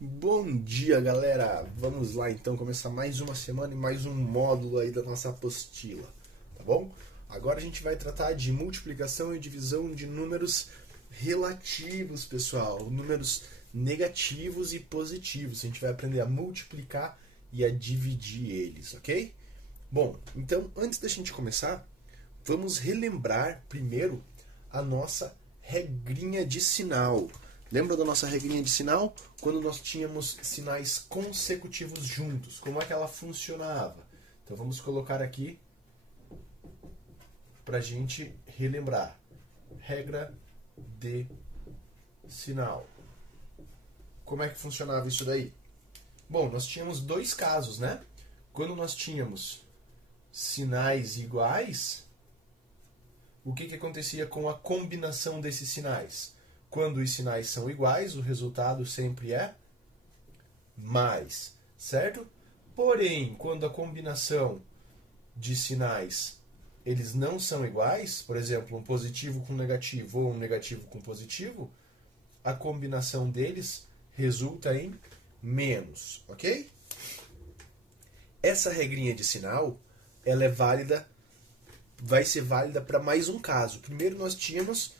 Bom dia, galera! Vamos lá então começar mais uma semana e mais um módulo aí da nossa apostila, tá bom? Agora a gente vai tratar de multiplicação e divisão de números relativos, pessoal, números negativos e positivos. A gente vai aprender a multiplicar e a dividir eles, ok? Bom, então antes da gente começar, vamos relembrar primeiro a nossa regrinha de sinal. Lembra da nossa regrinha de sinal? Quando nós tínhamos sinais consecutivos juntos, como é que ela funcionava? Então vamos colocar aqui para a gente relembrar. Regra de sinal. Como é que funcionava isso daí? Bom, nós tínhamos dois casos, né? Quando nós tínhamos sinais iguais, o que acontecia com a combinação desses sinais? Quando os sinais são iguais, o resultado sempre é mais, certo? Porém, quando a combinação de sinais eles não são iguais, por exemplo, um positivo com negativo ou um negativo com positivo, a combinação deles resulta em menos, ok? Essa regrinha de sinal, ela é válida, vai ser válida para mais um caso. Primeiro nós tínhamos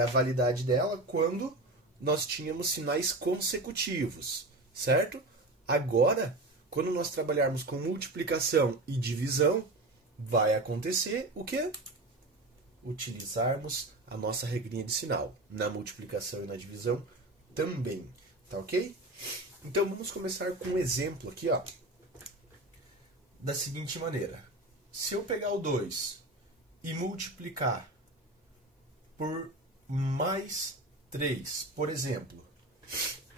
a validade dela quando nós tínhamos sinais consecutivos, certo? Agora, quando nós trabalharmos com multiplicação e divisão, vai acontecer o quê? Utilizarmos a nossa regrinha de sinal na multiplicação e na divisão também, tá ok? Então vamos começar com um exemplo aqui, ó, da seguinte maneira. Se eu pegar o 2 e multiplicar por mais 3, por exemplo,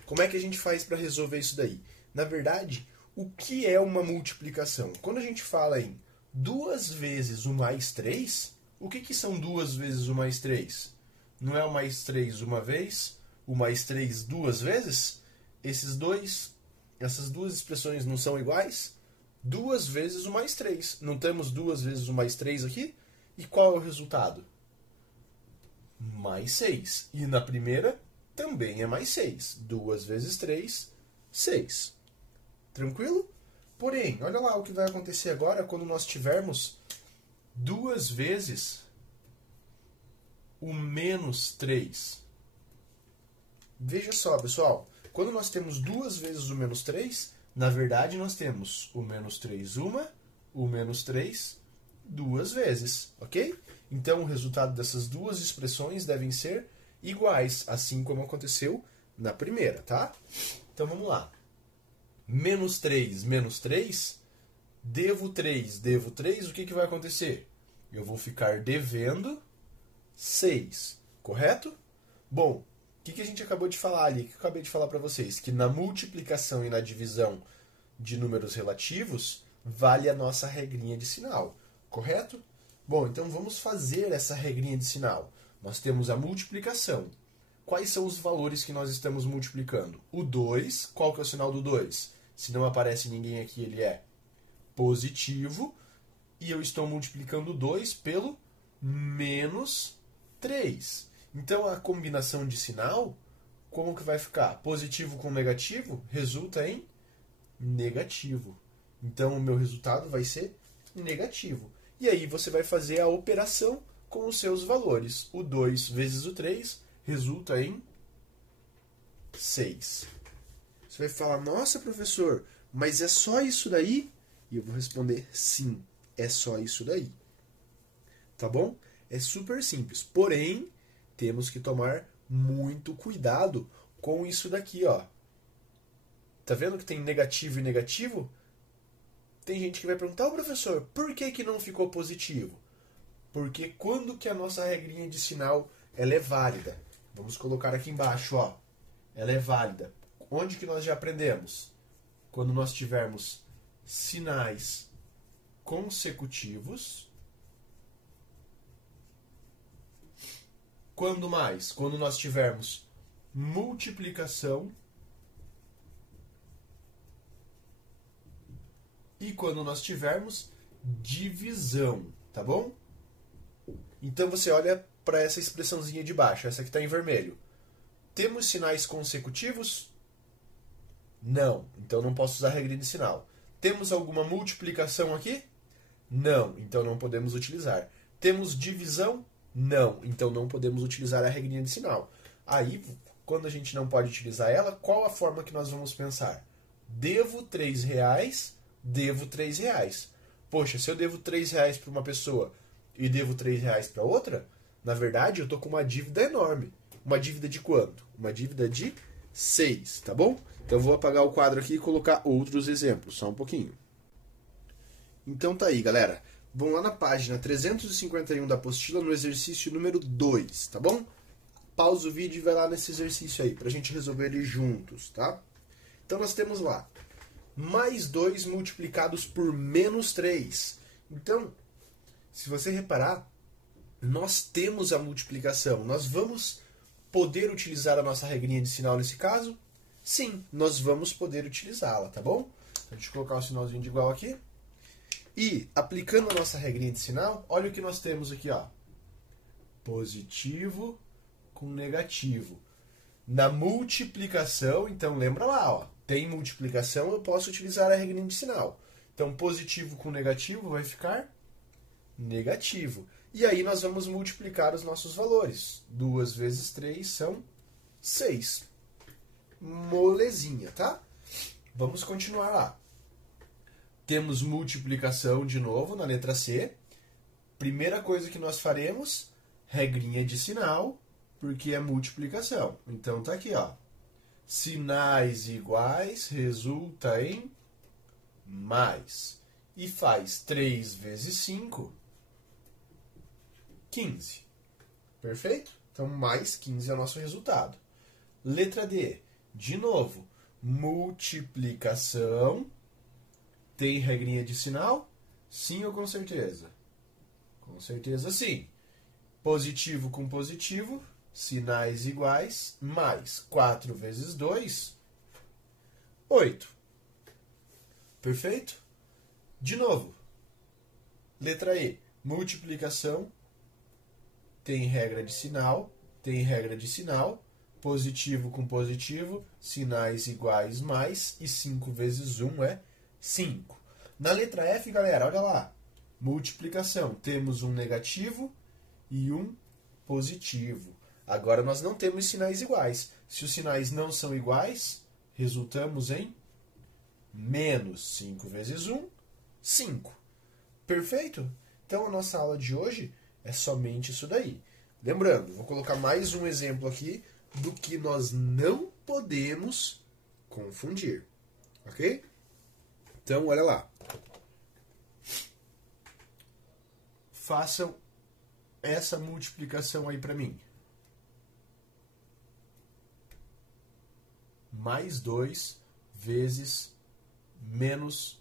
como é que a gente faz para resolver isso daí? Na verdade, o que é uma multiplicação? Quando a gente fala em 2 vezes o mais 3, o que são 2 vezes o mais 3? Não é o mais 3 uma vez, o mais 3 duas vezes? Essas duas expressões não são iguais? 2 vezes o mais 3. Não temos 2 vezes o mais 3 aqui? E qual é o resultado? Mais 6. E na primeira também é mais 6. 2 vezes 3, 6. Tranquilo? Porém, olha lá o que vai acontecer agora quando nós tivermos 2 vezes o menos 3. Veja só, pessoal. Quando nós temos 2 vezes o menos 3, na verdade nós temos o menos 3 uma, o menos 3 duas vezes, ok? Então, o resultado dessas duas expressões devem ser iguais, assim como aconteceu na primeira, tá? Então, vamos lá. Menos 3, devo 3, o que vai acontecer? Eu vou ficar devendo 6, correto? Bom, o que a gente acabou de falar ali? O que eu acabei de falar para vocês? Que na multiplicação e na divisão de números relativos, vale a nossa regrinha de sinal, correto? Bom, então vamos fazer essa regrinha de sinal. Nós temos a multiplicação. Quais são os valores que nós estamos multiplicando? O 2, qual que é o sinal do 2? Se não aparece ninguém aqui, ele é positivo. E eu estou multiplicando 2 pelo menos 3. Então, a combinação de sinal, como que vai ficar? Positivo com negativo resulta em negativo. Então, o meu resultado vai ser negativo. E aí você vai fazer a operação com os seus valores. O 2 vezes o 3 resulta em 6. Você vai falar, nossa, professor, mas é só isso daí? E eu vou responder, sim, é só isso daí. Tá bom? É super simples. Porém, temos que tomar muito cuidado com isso daqui, ó. Tá vendo que tem negativo e negativo? Tem gente que vai perguntar, professor, por que não ficou positivo? Porque quando que a nossa regrinha de sinal ela é válida? Vamos colocar aqui embaixo, ó. Ela é válida. Onde que nós já aprendemos? Quando nós tivermos sinais consecutivos. Quando mais? Quando nós tivermos multiplicação. E quando nós tivermos divisão, tá bom? Então você olha para essa expressãozinha de baixo, essa que está em vermelho. Temos sinais consecutivos? Não, então não posso usar a regrinha de sinal. Temos alguma multiplicação aqui? Não, então não podemos utilizar. Temos divisão? Não, então não podemos utilizar a regrinha de sinal. Aí, quando a gente não pode utilizar ela, qual a forma que nós vamos pensar? Devo R$3, devo R$3. Poxa, se eu devo R$3 para uma pessoa e devo R$3 para outra, na verdade eu estou com uma dívida enorme. Uma dívida de quanto? Uma dívida de 6, tá bom? Então eu vou apagar o quadro aqui e colocar outros exemplos, só um pouquinho. Então tá aí, galera. Vamos lá na página 351 da apostila, no exercício número 2, tá bom? Pausa o vídeo e vai lá nesse exercício aí, pra gente resolver ele juntos, tá? Então nós temos lá, mais 2 multiplicados por menos 3. Então, se você reparar, nós temos a multiplicação. Nós vamos poder utilizar a nossa regrinha de sinal nesse caso? Sim, nós vamos poder utilizá-la, tá bom? Então, deixa eu colocar o sinalzinho de igual aqui. E, aplicando a nossa regrinha de sinal, olha o que nós temos aqui, ó. Positivo com negativo. Na multiplicação, então lembra lá, ó. Tem multiplicação, eu posso utilizar a regrinha de sinal. Então, positivo com negativo vai ficar negativo. E aí nós vamos multiplicar os nossos valores. 2 vezes 3 são 6. Molezinha, tá? Vamos continuar lá. Temos multiplicação de novo na letra C. Primeira coisa que nós faremos, regrinha de sinal, porque é multiplicação. Então tá aqui, ó. Sinais iguais resulta em mais. E faz 3 vezes 5, 15. Perfeito? Então mais 15 é o nosso resultado. Letra D. De novo, multiplicação. Tem regrinha de sinal? Sim ou com certeza? Com certeza sim. Positivo com positivo, sinais iguais, mais 4 vezes 2, 8. Perfeito? De novo, letra E. Multiplicação. Tem regra de sinal. Tem regra de sinal. Positivo com positivo, sinais iguais, mais, e 5 vezes 1 é 5. Na letra F, galera, olha lá. Multiplicação. Temos um negativo e um positivo. Agora nós não temos sinais iguais. Se os sinais não são iguais, resultamos em menos 5 vezes 1, 5. Perfeito? Então a nossa aula de hoje é somente isso daí. Lembrando, vou colocar mais um exemplo aqui do que nós não podemos confundir. Ok? Então, olha lá. Façam essa multiplicação aí para mim. Mais 2 vezes menos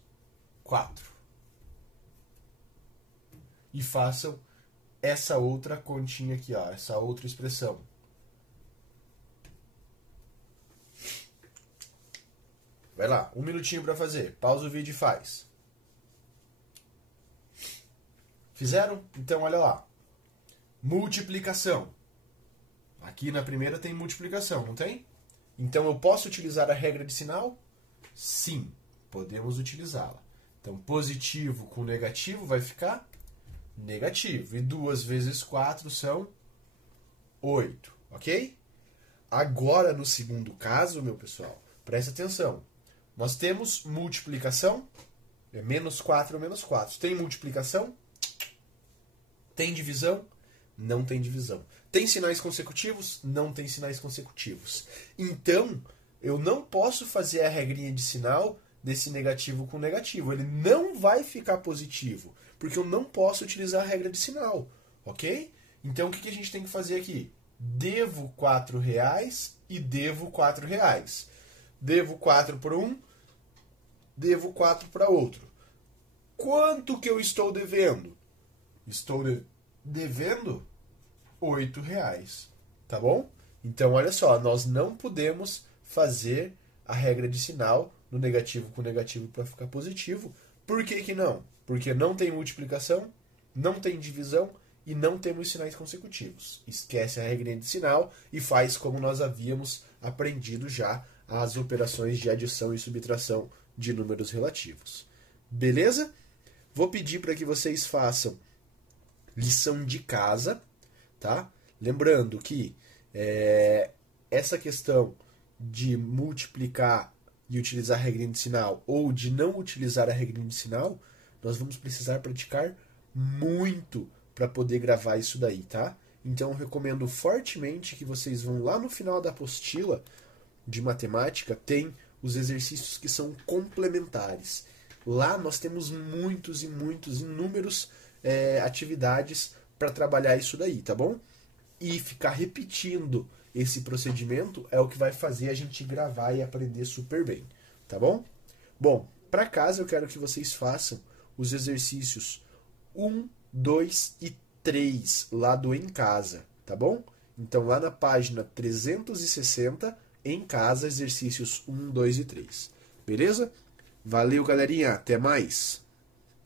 4. E façam essa outra continha aqui, ó, essa outra expressão. Vai lá, 1 minutinho para fazer. Pausa o vídeo e faz. Fizeram? Então, olha lá. Multiplicação. Aqui na primeira tem multiplicação, não tem? Então, eu posso utilizar a regra de sinal? Sim, podemos utilizá-la. Então, positivo com negativo vai ficar negativo. E 2 vezes 4 são 8, ok? Agora, no segundo caso, meu pessoal, presta atenção. Nós temos multiplicação, é menos 4 menos 4. Tem multiplicação? Tem divisão? Não tem divisão. Tem sinais consecutivos? Não tem sinais consecutivos. Então, eu não posso fazer a regrinha de sinal desse negativo com negativo. Ele não vai ficar positivo, porque eu não posso utilizar a regra de sinal, ok? Então, o que a gente tem que fazer aqui? Devo R$4 e devo R$4. Devo 4 para um, devo 4 para outro. Quanto que eu estou devendo? Estou devendo R$8, tá bom? Então, olha só, nós não podemos fazer a regra de sinal no negativo com negativo para ficar positivo. Por que que não? Porque não tem multiplicação, não tem divisão e não temos sinais consecutivos. Esquece a regrinha de sinal e faz como nós havíamos aprendido já as operações de adição e subtração de números relativos. Beleza? Vou pedir para que vocês façam lição de casa, tá? Lembrando que essa questão de multiplicar e utilizar a regrinha de sinal ou de não utilizar a regrinha de sinal, nós vamos precisar praticar muito para poder gravar isso daí, tá? Então eu recomendo fortemente que vocês vão lá no final da apostila de matemática, tem os exercícios que são complementares. Lá nós temos muitos e muitos, inúmeros atividades para trabalhar isso daí, tá bom? E ficar repetindo esse procedimento é o que vai fazer a gente gravar e aprender super bem, tá bom? Bom, para casa eu quero que vocês façam os exercícios 1, 2 e 3 lá do Em Casa, tá bom? Então lá na página 360, Em Casa, exercícios 1, 2 e 3. Beleza? Valeu, galerinha. Até mais.